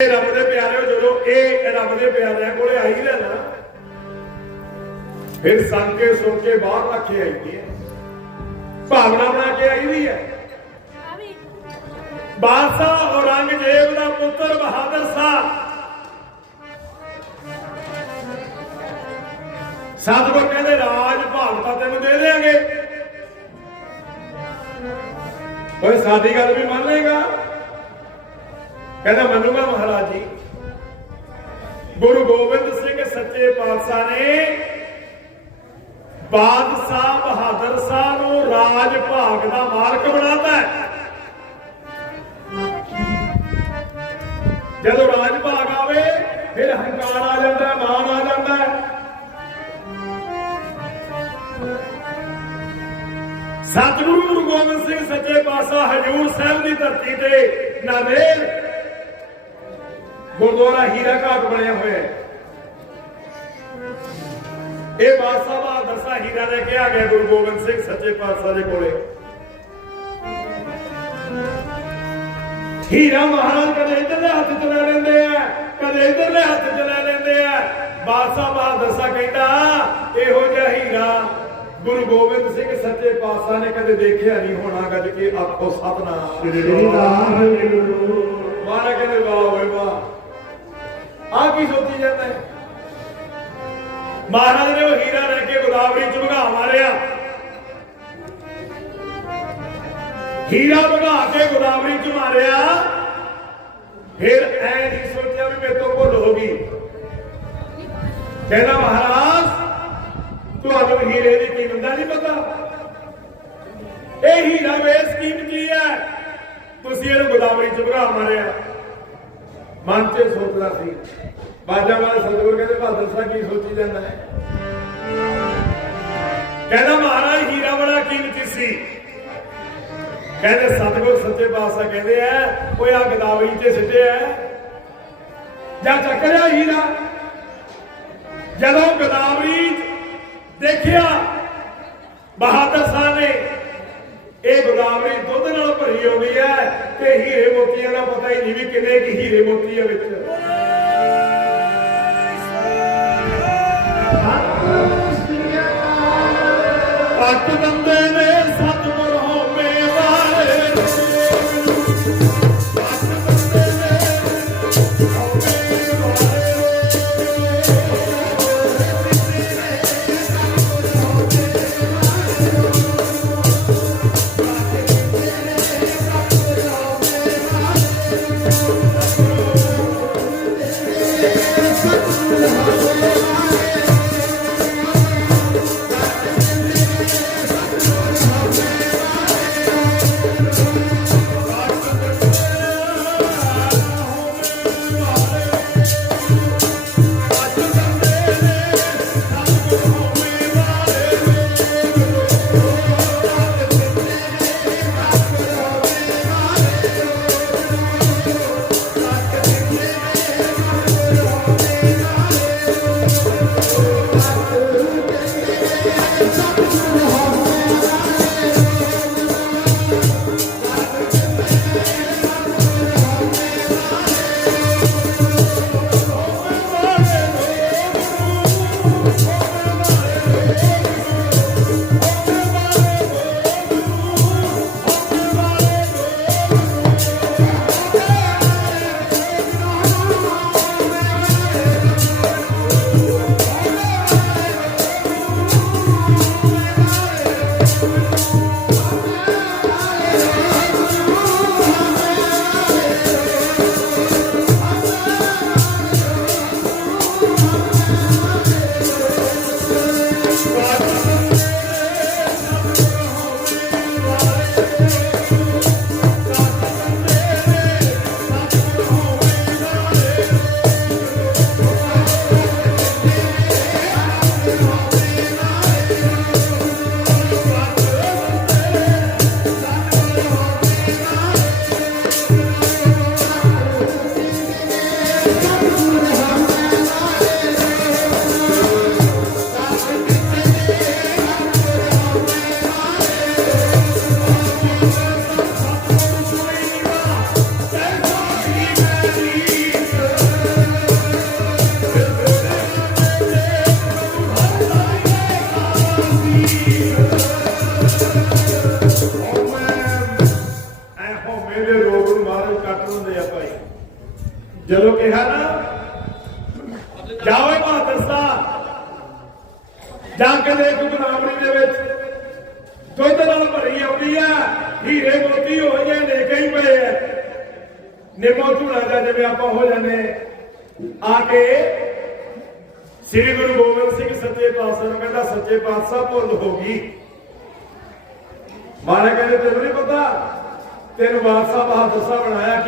ਰੱਬ ਦੇ ਪਿਆਰੇ ਜਦੋਂ ਇਹ ਰੱਬ ਦੇ ਪਿਆਰਿਆਂ ਕੋਲੇ ਆਈ ਦਾ ਨਾ, ਫਿਰ ਸੰਗ ਕੇ ਕੇ ਬਾਹਰ ਰੱਖ ਕੇ ਆਈ ਹੈ। ਭਾਵਨਾ ਬਣਾ ਕੇ ਆਈ ਦੀ ਹੈ। ਬਾਦਸ਼ਾਹ ਔਰੰਗਜ਼ੇਬ ਦਾ ਪੁੱਤਰ ਬਹਾਦਰ ਸਾਹਿਬ ਸਤਿਗੁਰ ਕਹਿੰਦੇ ਰਾਜ ਭਾਗ ਤੈਨੂੰ ਦੇ ਦੇਾਂਗੇ ਪਰ ਸਾਡੀ ਗੱਲ ਵੀ ਮੰਨ ਲੇਗਾ ਕਹਿੰਦਾ ਮੰਨੂਗਾ ਮਹਾਰਾਜ ਜੀ। ਗੁਰੂ ਗੋਬਿੰਦ ਸਿੰਘ ਸੱਚੇ ਪਾਤਸ਼ਾਹ ਨੇ ਬਾਦਸ਼ਾਹ ਬਹਾਦਰ ਸਾਹਿਬ ਨੂੰ ਰਾਜ ਭਾਗ ਦਾ ਮਾਲਕ ਬਣਾਤਾ ਹੈ। ਜਦੋਂ ਰਾਜ ਭਾਗ ਆਵੇ, ਫਿਰ ਹੰਕਾਰ ਆ ਜਾਂਦਾ ਮਾਨ ਆ ਜਾਂਦਾ ਸਤਿਗੁਰੂ ਗੁਰੂ ਗੋਬਿੰਦ ਸਿੰਘ ਸੱਚੇ ਪਾਤਸ਼ਾਹ ਹਜੂਰ ਸਾਹਿਬ ਦੀ ਧਰਤੀ ਤੇ ਨਾਵੇਲ ਗੁਰਦੁਆਰਾ ਹੀਰਾ ਘਾਟ ਬਣਿਆ ਹੋਇਆ ਹੈ। ਇਹ ਬਾਦਸ਼ਾਹ ਬਹਾਦਰ ਸ਼ਾਹ ਹੀਰਾ ਲੈ ਕੇ ਆ ਗਿਆ ਗੁਰੂ ਗੋਬਿੰਦ ਸਿੰਘ ਸੱਚੇ ਪਾਤਸ਼ਾਹ ਦੇ ਕੋਲੇ। ਹੀਰਾ ਮਹਾਰਾਜ ਕਦੇ ਇਧਰਲੇ ਹੱਥ ਚ ਲੈ ਲੈਂਦੇ ਆ ਕਦੇ ਇਧਰਲੇ ਹੱਥ ਚ ਲੈ ਲੈਂਦੇ ਆ। ਬਾਦਸ਼ਾਹ ਬਹਾਦਰ ਸ਼ਾਹ ਕਹਿੰਦਾ ਇਹੋ ਜਿਹਾ ਹੀਰਾ ਗੁਰੂ ਗੋਬਿੰਦ ਸਿੰਘ ਸੱਚੇ ਪਾਤਸ਼ਾਹ ਨੇ ਕਦੇ ਦੇਖਿਆ ਨਹੀਂ ਹੋਣਾ ਗੱਜ ਕੇ ਆਖੋ ਸਤਨਾਮ। ਸ੍ਰੀ ਵਾਹਿਗੁਰੂ ਮਹਾਰਾਜ ਕਹਿੰਦੇ ਵਾਹ ਓਏ ਵਾਹ। ਆ ਕੀ ਸੋਚੀ ਜਾਂਦਾ ਹੈ? ਮਹਾਰਾਜ ਨੇ ਉਹ ਹੀਰਾ ਲੈ ਕੇ ਗੋਦਾਵਰੀ ਚ ਭਗਾ ਮਾਰਿਆ। ਹੀਰਾ ਭਗਾ ਕੇ ਗੋਦਾਵਰੀ ਚ ਮਾਰਿਆ। ਫਿਰ ਐ ਨਹੀਂ ਸੋਚਿਆ ਵੀ ਮੇਰੇ ਤੋਂ ਭੁੱਲ ਹੋ ਗਈ। ਕਹਿੰਦਾ, ਮਹਾਰਾਜ ਤੁਹਾਨੂੰ ਹੀਰੇ ਦੀ ਕੀਮਤ ਦਾ ਨਹੀਂ ਪਤਾ? ਇਹ ਹੀਰਾ ਵੇਸ ਕੀਮਤੀ ਹੈ। ਤੁਸੀਂ ਇਹਨੂੰ ਗੋਦਾਵਰੀ ਚ ਭਗਾ ਮਾਰਿਆ। ਮਨ ਚ ਸੋਚਦਾ ਸੀ। ਬਾਜਾ ਵਾਲਾ ਸਤਿਗੁਰ ਕਹਿੰਦੇ, ਬਹਾਦਰ ਸਾਹਿਬ ਕੀ ਸੋਚੀ ਜਾਂਦਾ ਹੈ? ਕਹਿੰਦਾ, ਮਹਾਰਾਜ, ਹੀਰਾ ਬੜਾ ਕੀਮਤੀ ਸੀ। ਕਹਿੰਦੇ, ਸਤਿਗੁਰ ਸੱਚੇ ਪਾਤਸ਼ਾਹ ਕਹਿੰਦੇ ਆ, ਓਏ ਆ ਗਦਾਵਰੀ ਤੇ ਸਿੱਟਿਆ ਜਾਂ ਚੱਕ ਲਿਆ ਹੀਰਾ? ਜਦੋਂ ਗਦਾਵਰੀ ਦੇਖਿਆ, ਬਹਾਦਰ ਸਾਹਿਬ ਨੇ, ਇਹ ਗੋਦਾਵਰੀ ਦੁੱਧ ਨਾਲ ਭਰੀ ਹੋਈ ਹੈ। ਤੇ ਹੀਰੇ ਮੋਤੀਆਂ ਦਾ ਪਤਾ ਹੀ ਨਹੀਂ ਵੀ ਕਿੰਨੇ ਕੀ ਹੀਰੇ ਮੋਤੀ ਆ ਵਿੱਚ। ਅੱਠ ਬੰਦੇ ਨੇ ਜਦੋਂ ਕਿਹਾ ਨਾ ਜਾਵੇ ਬਹਾਦਰ ਸਾਹਿਬ, ਜਾ ਕੇ ਦੇਖ ਗੁਲਾਮਰੀ ਦੇ ਵਿੱਚ ਦੁੱਧ ਨਾਲ ਭਰੀ ਆਉਂਦੀ ਆ, ਹੀਰੇ ਮੋਤੀ ਹੋ ਜੇ ਲੈ ਹੀ ਪਏ ਆ। ਨਿਮੋ ਝੂੜਾ ਦਾ ਜਿਵੇਂ ਆਪਾਂ ਹੋ ਜਾਂਦੇ ਆ। ਕੇ ਸ੍ਰੀ ਗੁਰੂ ਗੋਬਿੰਦ ਸਿੰਘ ਸੱਚੇ ਪਾਤਸ਼ਾਹ ਨੂੰ ਕਹਿੰਦਾ, ਸੱਚੇ ਪਾਤਸ਼ਾਹ, ਭੁੱਲ ਹੋ ਗਈ। ਮਹਾਰਾਜ ਕਹਿੰਦੇ, ਤੈਨੂੰ ਨਹੀਂ ਪਤਾ? ਤੈਨੂੰ ਬਾਦਸ਼ਾਹ ਬਹਾਦਰ ਸਾਹਿਬ ਬਣਾਇਆ, ਕੀ